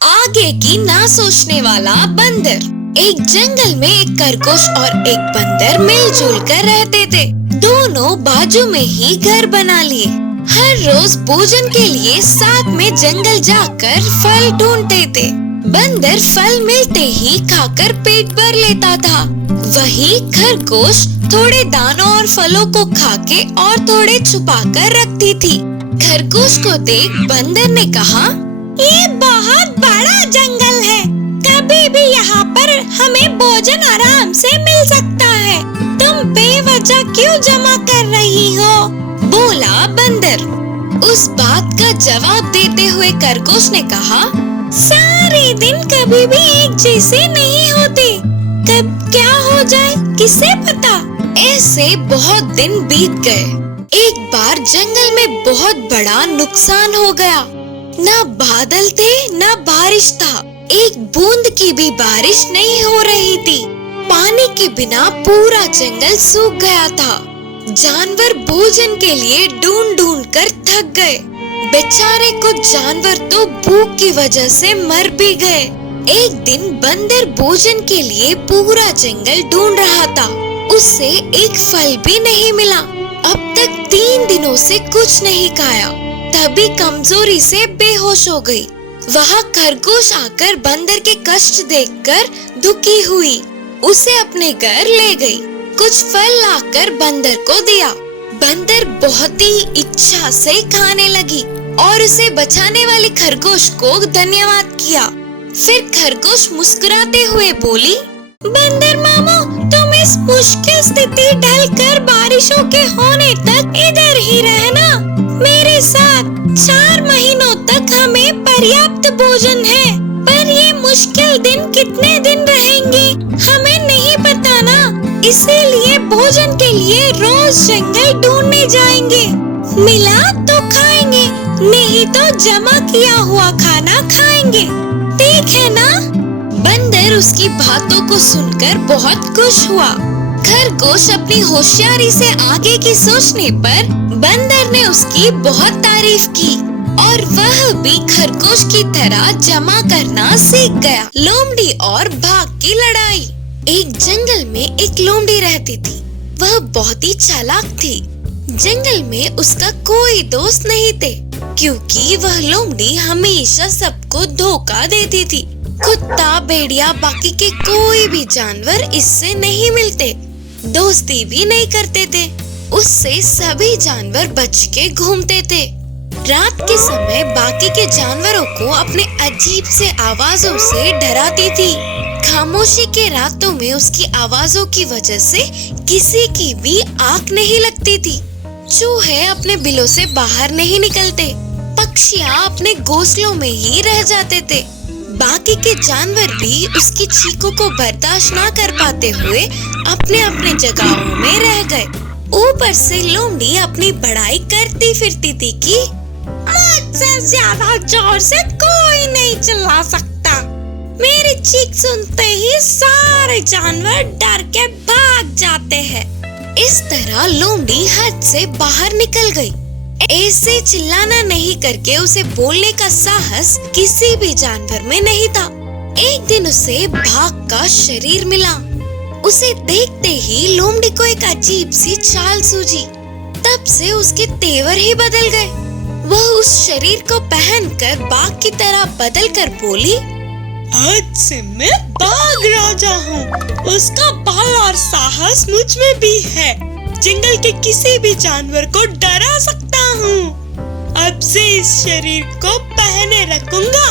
आगे की ना सोचने वाला बंदर। एक जंगल में एक खरगोश और एक बंदर मिलजुल कर रहते थे। दोनों बाजू में ही घर बना लिए। हर रोज भोजन के लिए साथ में जंगल जाकर फल ढूंढते थे। बंदर फल मिलते ही खाकर पेट भर लेता था। वही खरगोश थोड़े दानों और फलों को खाके और थोड़े छुपा कर रखती थी। खरगोश को देख बंदर ने कहा, ये बहुत बड़ा जंगल है, कभी भी यहाँ पर हमें भोजन आराम से मिल सकता है। तुम बेवजह क्यों जमा कर रही हो? बोला बंदर। उस बात का जवाब देते हुए खरगोश ने कहा, सारे दिन कभी भी एक जैसे नहीं होते, कब क्या हो जाए किसे पता। ऐसे बहुत दिन बीत गए। एक बार जंगल में बहुत बड़ा नुकसान हो गया। ना बादल थे ना बारिश था। एक बूंद की भी बारिश नहीं हो रही थी। पानी के बिना पूरा जंगल सूख गया था। जानवर भोजन के लिए ढूंढ ढूंढ कर थक गए। बेचारे कुछ जानवर तो भूख की वजह से मर भी गए। एक दिन बंदर भोजन के लिए पूरा जंगल ढूंढ रहा था। उसे एक फल भी नहीं मिला। अब तक 3 दिनों से कुछ नहीं खाया। तभी कमजोरी से बेहोश हो गई। वहाँ खरगोश आकर बंदर के कष्ट देखकर दुखी हुई। उसे अपने घर ले गई। कुछ फल लाकर बंदर को दिया। बंदर बहुत ही इच्छा से खाने लगी और उसे बचाने वाले खरगोश को धन्यवाद किया। फिर खरगोश मुस्कुराते हुए बोली, बंदर मामा, तुम इस मुश्किल स्थिति ढल कर बारिशों के होने तक इधर ही रहना। मेरे साथ 4 महीनों तक हमें पर्याप्त भोजन है, पर ये मुश्किल दिन कितने दिन रहेंगे हमें नहीं पता ना। इसीलिए भोजन के लिए रोज जंगल ढूंढने जाएंगे। मिला तो खाएंगे, नहीं तो जमा किया हुआ खाना खाएंगे। ठीक है ना? बंदर उसकी बातों को सुनकर बहुत खुश हुआ। खरगोश अपनी होशियारी से आगे की सोचने पर बंदर ने उसकी बहुत तारीफ की और वह भी खरगोश की तरह जमा करना सीख गया। लोमड़ी और बाघ की लड़ाई। एक जंगल में एक लोमड़ी रहती थी। वह बहुत ही चालाक थी। जंगल में उसका कोई दोस्त नहीं थे, क्योंकि वह लोमड़ी हमेशा सबको धोखा देती थी। कुत्ता, भेड़िया, बाकी के कोई भी जानवर इससे नहीं मिलते, दोस्ती भी नहीं करते थे। उससे सभी जानवर बच के घूमते थे। रात के समय बाकी के जानवरों को अपने अजीब से आवाजों से डराती थी। खामोशी के रातों में उसकी आवाजों की वजह से किसी की भी आंख नहीं लगती थी। चूहे अपने बिलों से बाहर नहीं निकलते। पक्षियाँ अपने घोंसलों में ही रह जाते थे। बाकी के जानवर भी उसकी चीखों को बर्दाश्त न कर पाते हुए अपने अपने जगहों में रह गए। ऊपर से लोमड़ी अपनी बड़ाई करती फिरती थी कि मुझसे ज्यादा जोर से कोई नहीं चिल्ला सकता। मेरी चीख सुनते ही सारे जानवर डर के भाग जाते हैं। इस तरह लोमड़ी हद से बाहर निकल गई। ऐसे चिल्लाना नहीं करके उसे बोलने का साहस किसी भी जानवर में नहीं था। एक दिन उसे बाघ का शरीर मिला। उसे देखते ही लोमड़ी को एक अजीब सी चाल सूझी। तब से उसके तेवर ही बदल गए। वह उस शरीर को पहनकर बाघ की तरह बदल कर बोली, आज से मैं बाघ राजा हूँ। उसका बल और साहस मुझ में भी है। जंगल के किसी भी जानवर को डरा सकता हूँ। अब से इस शरीर को पहने रखूंगा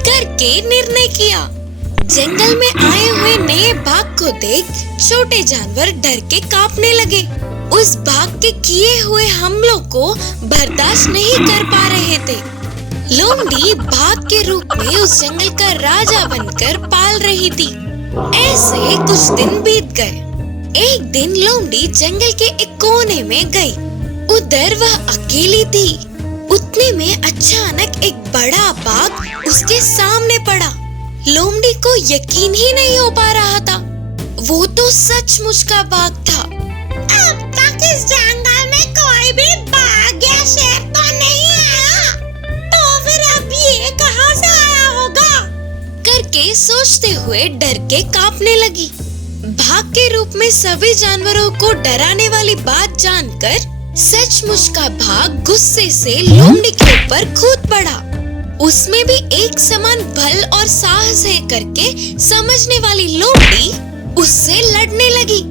करके निर्णय किया। जंगल में आए हुए नए बाघ को देख छोटे जानवर डर के कांपने लगे। उस बाघ के किए हुए हमलों को बर्दाश्त नहीं कर पा रहे थे। लोमड़ी बाघ के रूप में उस जंगल का राजा बनकर पाल रही थी। ऐसे कुछ दिन बीत गए। एक दिन लोमड़ी जंगल के एक कोने में गई। उधर वह अकेली थी। उतने में अचानक एक बड़ा बाघ उसके सामने पड़ा। लोमड़ी को यकीन ही नहीं हो पा रहा था। वो तो सचमुच का बाघ था। अब तक इस जंगल में कोई भी बाघ या शेर तो नहीं आया, तो फिर अब ये कहां से आया होगा? सोचते हुए डर के कांपने लगी। भाग के रूप में सभी जानवरों को डराने वाली बात जानकर सचमुच का भाग गुस्से से लोमड़ी के ऊपर कूद पड़ा। उसमें भी एक समान बल और साहस है करके समझने वाली लोमड़ी उससे लड़ने लगी।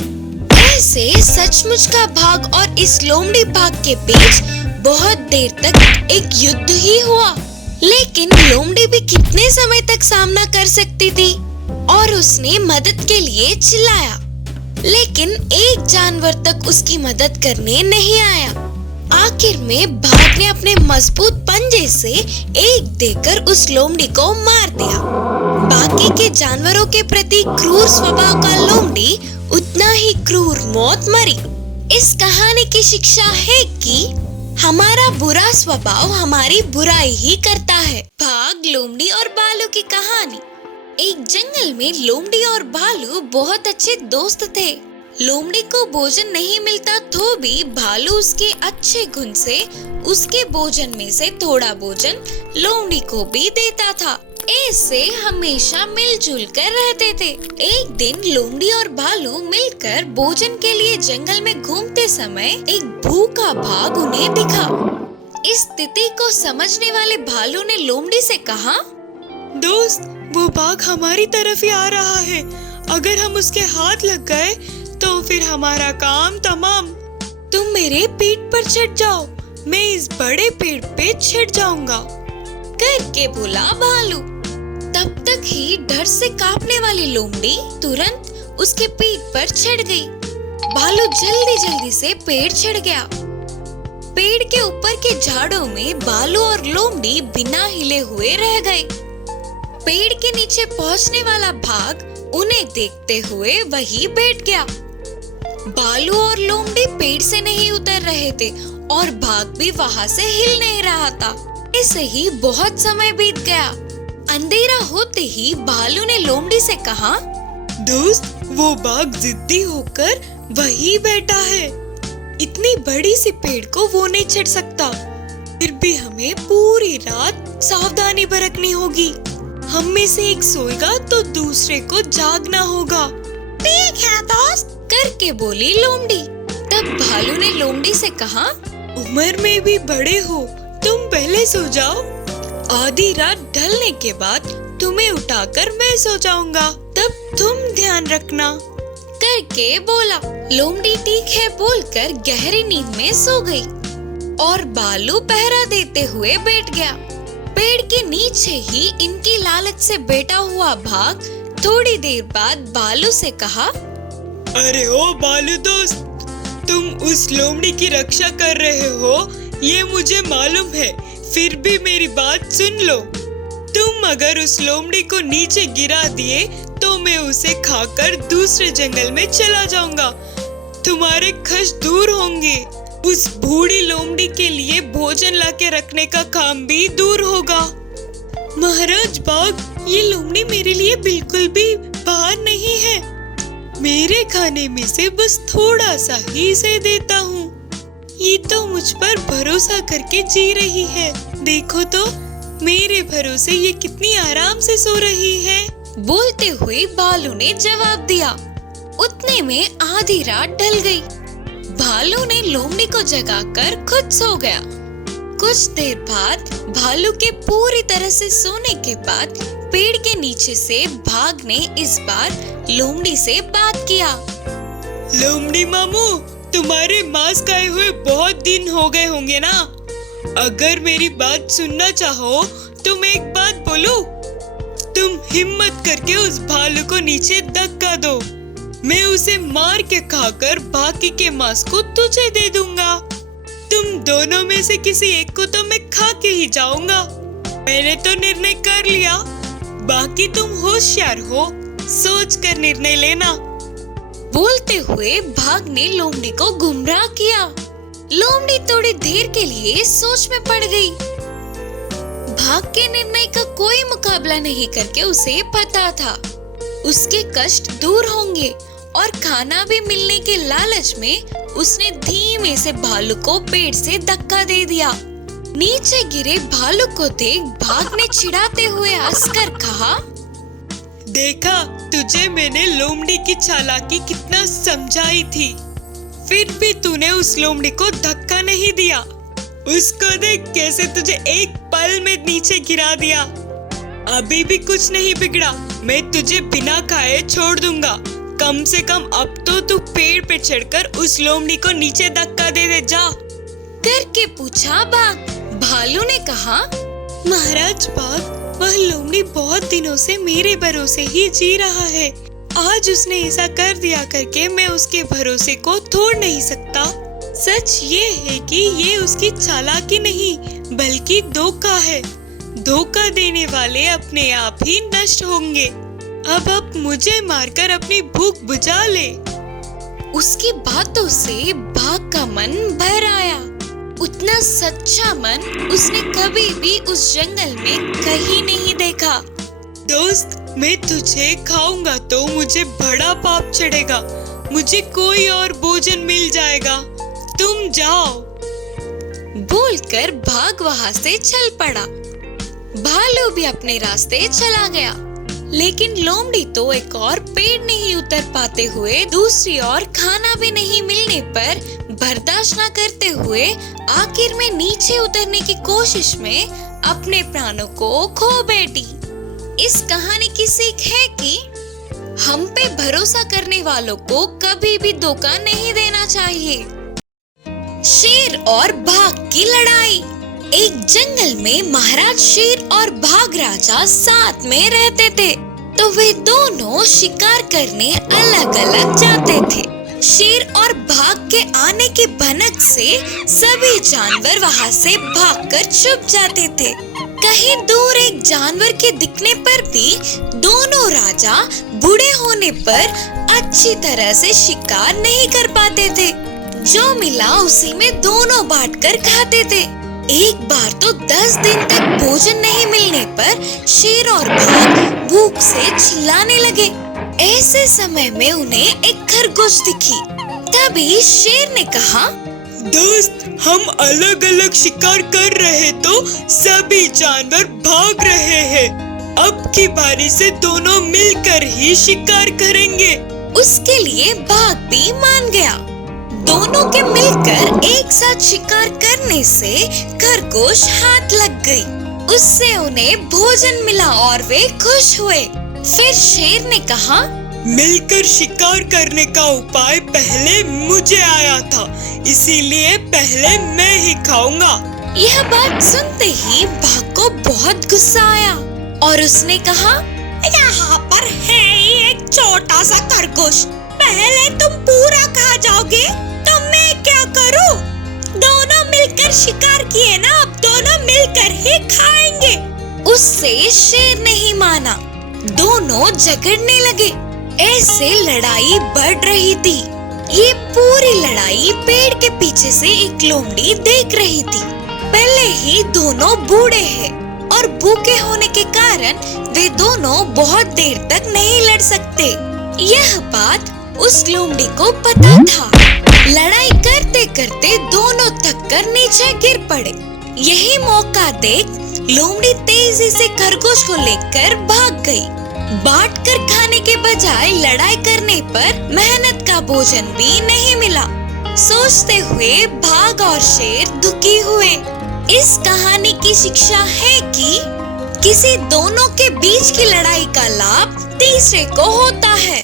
ऐसे सचमुच का भाग और इस लोमड़ी भाग के बीच बहुत देर तक एक युद्ध ही हुआ। लेकिन लोमड़ी भी कितने समय तक सामना कर सकती थी और उसने मदद के लिए चिल्लाया, लेकिन एक जानवर तक उसकी मदद करने नहीं आया। आखिर में भाग ने अपने मजबूत पंजे से एक देकर उस लोमड़ी को मार दिया। बाकी के जानवरों के प्रति क्रूर स्वभाव का लोमड़ी उतना ही क्रूर मौत मरी। इस कहानी की शिक्षा है कि हमारा बुरा स्वभाव हमारी बुराई ही करता है। भाग, लोमड़ी और भालू की कहानी। एक जंगल में लोमड़ी और भालू बहुत अच्छे दोस्त थे। लोमड़ी को भोजन नहीं मिलता तो भी भालू उसके अच्छे गुण से उसके भोजन में से थोड़ा भोजन लोमड़ी को भी देता था। ऐसे हमेशा मिलजुल कर रहते थे। एक दिन लोमड़ी और भालू मिलकर भोजन के लिए जंगल में घूमते समय एक भूखा भाग उन्हें दिखा। इस स्थिति को समझने वाले भालू ने लोमड़ी से कहा, दोस्त, वो बाघ हमारी तरफ ही आ रहा है। अगर हम उसके हाथ लग गए तो फिर हमारा काम तमाम। तुम मेरे पीठ पर चढ़ जाओ, मैं इस बड़े पेड़ पे चढ़ जाऊंगा करके बोला भालू। तब तक ही डर से कांपने वाली लोमड़ी तुरंत उसके पीठ पर चढ़ गई। भालू जल्दी जल्दी से पेड़ चढ़ गया। पेड़ के ऊपर के झाड़ों में भालू और लोमड़ी बिना हिले हुए रह गए। पेड़ के नीचे पहुंचने वाला भाग उन्हें देखते हुए वहीं बैठ गया। भालू और लोमड़ी पेड़ से नहीं उतर रहे थे और भाग भी वहां से हिल नहीं रहा था। ऐसे ही बहुत समय बीत गया। अंधेरा होते ही भालू ने लोमड़ी से कहा, दोस्त, वो बाघ जिद्दी होकर वहीं बैठा है। इतनी बड़ी सी पेड़ को वो नहीं चढ़ सकता। फिर भी हमें पूरी रात सावधानी बरतनी होगी। हम में से एक सोएगा तो दूसरे को जागना होगा। ठीक है दोस्त करके बोली लोमड़ी। तब भालू ने लोमड़ी से कहा, उम्र में भी बड़े हो, तुम पहले सो जाओ। आधी रात ढलने के बाद तुम्हें उठाकर मैं सो जाऊंगा, तब तुम ध्यान रखना करके बोला। लोमड़ी ठीक है बोलकर गहरी नींद में सो गई और भालू पहरा देते हुए बैठ गया। पेड़ के नीचे ही इनकी लालच से बैठा हुआ भाग थोड़ी देर बाद भालू से कहा, अरे ओ भालू दोस्त, तुम उस लोमड़ी की रक्षा कर रहे हो ये मुझे मालूम है, फिर भी मेरी बात सुन लो। तुम अगर उस लोमड़ी को नीचे गिरा दिए तो मैं उसे खाकर दूसरे जंगल में चला जाऊंगा। तुम्हारे कष्ट दूर होंगे। उस बूढ़ी लोमड़ी के लिए भोजन लाके रखने का काम भी दूर होगा। महाराज बाघ, ये लोमड़ी मेरे लिए बिल्कुल भी बाहर नहीं है। मेरे खाने में से बस थोड़ा सा ही इसे देता हूँ। ये तो मुझ पर भरोसा करके जी रही है। देखो तो मेरे भरोसे ये कितनी आराम से सो रही है। बोलते हुए भालू ने जवाब दिया। उतने में आधी रात ढल गई। भालू ने लोमड़ी को जगाकर खुद सो गया। कुछ देर बाद भालू के पूरी तरह से सोने के बाद पेड़ के नीचे से भाग ने इस बार लोमड़ी से बात किया। लोमड़ी मामू, तुम्हारे मांस खाए हुए बहुत दिन हो गए होंगे ना। अगर मेरी बात सुनना चाहो तो मैं एक बात बोलूं। तुम हिम्मत करके उस भालू को नीचे धक्का दो। मैं उसे मार के खाकर बाकी के मांस को तुझे दे दूंगा। तुम दोनों में से किसी एक को तो मैं खा के ही जाऊंगा। मैंने तो निर्णय कर लिया। बाकी तुम होशियार हो, सोच कर निर्णय लेना। बोलते हुए भाग ने लोमड़ी को गुमराह किया। लोमड़ी थोड़ी देर के लिए सोच में पड़ गई। भाग के निर्णय का कोई मुकाबला नहीं करके उसे पता था उसके कष्ट दूर होंगे और खाना भी मिलने के लालच में उसने धीमे से भालू को पेड़ से धक्का दे दिया। नीचे गिरे भालू को देख भाग ने चिढ़ाते हुए हंसकर कहा, देखा, तुझे मैंने लोमड़ी की चालाकी कितना समझाई थी, फिर भी तूने उस लोमड़ी को धक्का नहीं दिया। उसको देख कैसे तुझे एक पल में नीचे गिरा दिया। अभी भी कुछ नहीं बिगड़ा, मैं तुझे बिना खाए छोड़ दूंगा। कम से कम अब तो तू पेड़ पे चढ़कर उस लोमड़ी को नीचे धक्का दे दे जा, करके पूछा बाघ। भालू ने कहा, महाराज बाघ, वह लोमड़ी बहुत दिनों से मेरे भरोसे ही जी रहा है। आज उसने ऐसा कर दिया करके मैं उसके भरोसे को तोड़ नहीं सकता। सच ये है कि ये उसकी चालाकी नहीं बल्कि धोखा है। धोखा देने वाले अपने आप ही नष्ट होंगे। अब मुझे मारकर अपनी भूख बुझा ले। उसकी बातों से बाघ का मन भर आया। उतना सच्चा मन उसने कभी भी उस जंगल में कहीं नहीं देखा। दोस्त, मैं तुझे खाऊंगा तो मुझे बड़ा पाप चढ़ेगा। मुझे कोई और भोजन मिल जाएगा, तुम जाओ। बोलकर बाघ वहां से चल पड़ा। भालू भी अपने रास्ते चला गया, लेकिन लोमड़ी तो एक और पेड़ नहीं उतर पाते हुए दूसरी ओर खाना भी नहीं मिलने पर बर्दाश्त न करते हुए आखिर में नीचे उतरने की कोशिश में अपने प्राणों को खो बैठी। इस कहानी की सीख है कि हम पे भरोसा करने वालों को कभी भी धोखा नहीं देना चाहिए। शेर और बाघ की लड़ाई। एक जंगल में महाराज शेर और बाघ राजा साथ में रहते थे, तो वे दोनों शिकार करने अलग अलग जाते थे। शेर और बाघ के आने की भनक से सभी जानवर वहां से भागकर छुप जाते थे। कहीं दूर एक जानवर के दिखने पर भी दोनों राजा बूढ़े होने पर अच्छी तरह से शिकार नहीं कर पाते थे। जो मिला उसी में दोनों बांटकर खाते थे। एक बार तो 10 दिन तक भोजन नहीं मिलने पर शेर और बाघ भूख से चिल्लाने लगे। ऐसे समय में उन्हें एक खरगोश दिखी। तभी शेर ने कहा, दोस्त, हम अलग अलग शिकार कर रहे तो सभी जानवर भाग रहे हैं। अब की बारी से दोनों मिलकर ही शिकार करेंगे। उसके लिए बाघ भी मान गया। दोनों के मिलकर एक साथ शिकार करने से खरगोश हाथ लग गई। उससे उन्हें भोजन मिला और वे खुश हुए। फिर शेर ने कहा, मिलकर शिकार करने का उपाय पहले मुझे आया था, इसीलिए पहले मैं ही खाऊंगा। यह बात सुनते ही बाघ को बहुत गुस्सा आया और उसने कहा, यहाँ पर है ही एक छोटा सा खरगोश, पहले तुम पूरा खा जाओगे तो मैं क्या करूँ? दोनों मिलकर शिकार किए ना, अब दोनों मिलकर ही खाएंगे। उससे शेर नहीं माना। दोनों झगड़ने लगे। ऐसे लड़ाई बढ़ रही थी। ये पूरी लड़ाई पेड़ के पीछे से एक लोमड़ी देख रही थी। पहले ही दोनों बूढ़े हैं और भूखे होने के कारण वे दोनों बहुत देर तक नहीं लड़ सकते। यह बात उस लोमड़ी को पता था। लड़ाई करते करते दोनों थककर नीचे गिर पड़े। यही मौका देख लोमड़ी तेजी से खरगोश को लेकर भाग गई। बांटकर खाने के बजाय लड़ाई करने पर मेहनत का भोजन भी नहीं मिला। सोचते हुए बाघ और शेर दुखी हुए। इस कहानी की शिक्षा है कि किसी दोनों के बीच की लड़ाई का लाभ तीसरे को होता है।